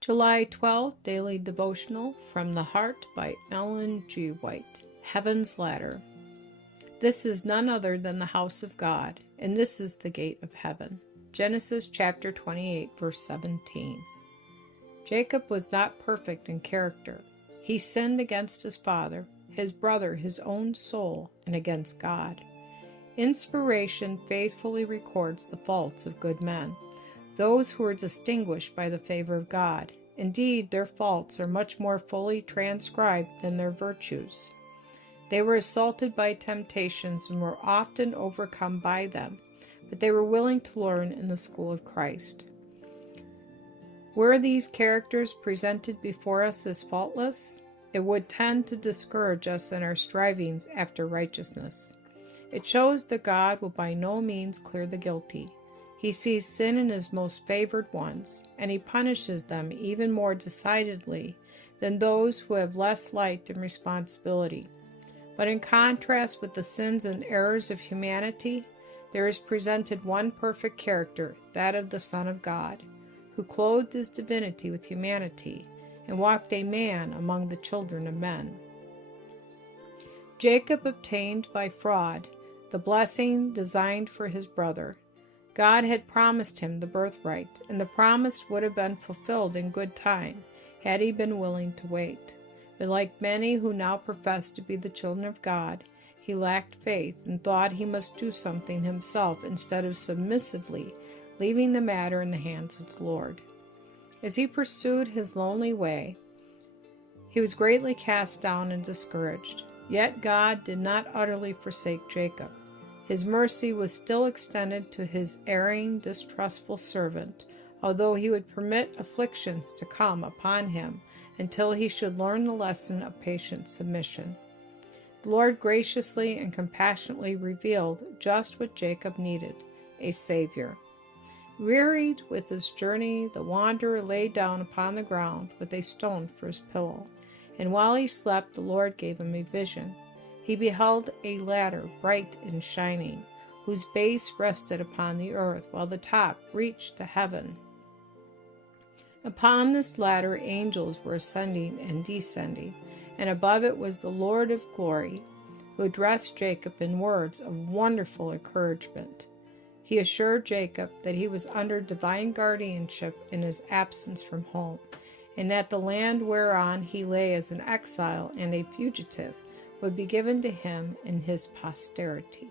July 12th, Daily Devotional from the Heart by Ellen G. White. Heaven's Ladder. This is none other than the house of God, and this is the gate of heaven. Genesis chapter 28, verse 17. Jacob was not perfect in character. He sinned against his father, his brother, his own soul, and against God. Inspiration faithfully records the faults of good men, those who are distinguished by the favor of God. Indeed, their faults are much more fully transcribed than their virtues. They were assaulted by temptations and were often overcome by them, but they were willing to learn in the school of Christ. Were these characters presented before us as faultless, it would tend to discourage us in our strivings after righteousness. It shows that God will by no means clear the guilty. He sees sin in his most favored ones, and he punishes them even more decidedly than those who have less light and responsibility. But in contrast with the sins and errors of humanity, there is presented one perfect character, that of the Son of God, who clothed his divinity with humanity and walked a man among the children of men. Jacob obtained by fraud the blessing designed for his brother. God had promised him the birthright, and the promise would have been fulfilled in good time had he been willing to wait. But like many who now profess to be the children of God, he lacked faith and thought he must do something himself instead of submissively leaving the matter in the hands of the Lord. As he pursued his lonely way, he was greatly cast down and discouraged. Yet God did not utterly forsake Jacob. His mercy was still extended to his erring, distrustful servant, although he would permit afflictions to come upon him until he should learn the lesson of patient submission. The Lord graciously and compassionately revealed just what Jacob needed, a Savior. Wearied with his journey, the wanderer lay down upon the ground with a stone for his pillow, and while he slept, the Lord gave him a vision. He beheld a ladder bright and shining, whose base rested upon the earth, while the top reached to heaven. Upon this ladder angels were ascending and descending, and above it was the Lord of glory, who addressed Jacob in words of wonderful encouragement. He assured Jacob that he was under divine guardianship in his absence from home, and that the land whereon he lay as an exile and a fugitive would be given to him and his posterity.